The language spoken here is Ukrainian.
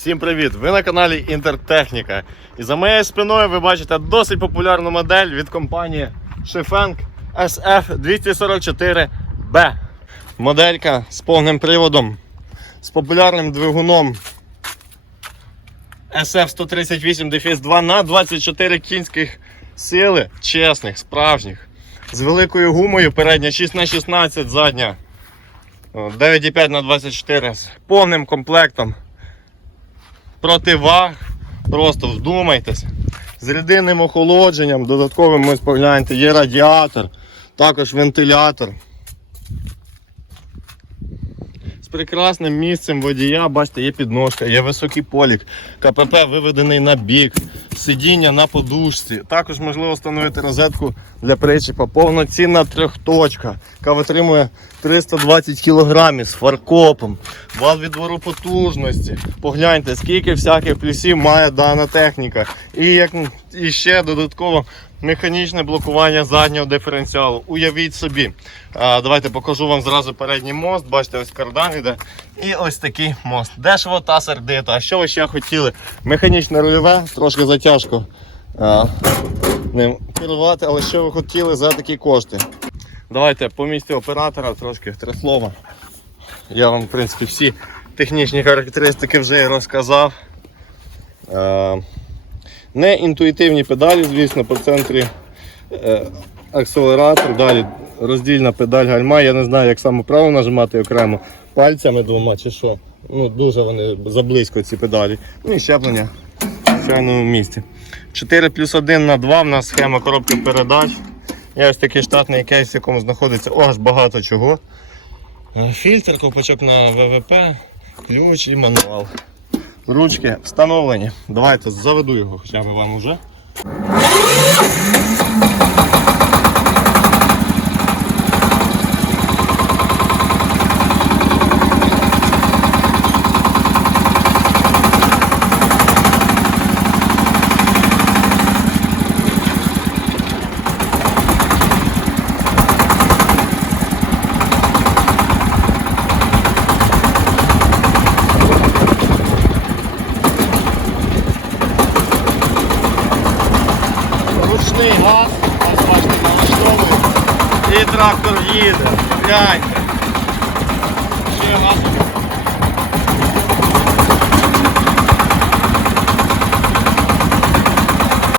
Всім привіт! Ви на каналі Інтертехніка. І за моєю спиною ви бачите досить популярну модель від компанії Shifeng SF244B. Моделька з повним приводом, з популярним двигуном SF138-2 на 24 кінських сили, чесних, справжніх, з великою гумою передня 6х16, задня 9,5 на 24 з повним комплектом противаг. Просто вдумайтесь. З рідинним охолодженням, додатковим ось погляньте, є радіатор, також вентилятор. З прекрасним місцем водія, бачите, є підножка, є високий полік, КПП виведений на бік, сидіння на подушці. Також можливо встановити розетку для причіпа. Повноцінна трьохточка, яка витримує 320 кг з фаркопом, вал відвору потужності. Погляньте, скільки всяких плюсів має дана техніка. І, як, і ще додатково механічне блокування заднього диференціалу. Уявіть собі. Давайте покажу вам зразу передній мост. Бачите, ось кардан іде. І ось такий мост. Дешево та сердито. А що ви ще хотіли? Механічне рульове, трошки затяжко ним керувати, але що ви хотіли за такі кошти? Давайте по місці оператора трошки три слова. Я вам, в принципі, всі технічні характеристики вже розказав. Не інтуїтивні педалі, звісно, по центрі е, акселератор, далі роздільна педаль гальма. Я не знаю, як саме правильно нажимати окремо пальцями двома чи що. Ну, Дуже вони заблизько ці педалі. Ну і щеплення в звичайному місці. 4 плюс 1 на 2 в нас схема коробки передач. Є ось такий штатний кейс, в якому знаходиться аж багато чого. Фільтр, ковпачок на ВВП, ключ і мануал. Ручки встановлені. Давайте заведу його хоча б вам уже. Ручний газ, бачите, налаштовує. І трактор їде. Гляньте. Ще газ